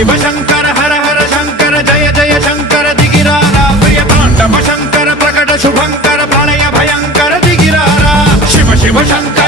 शिव शंकर हर हर शंकर जय जय शंकर दिगिरारा प्रिय तांडव शंकर प्रकट शुभंकर प्रलय भयंकर दिगिरारा शिव शिव शंकर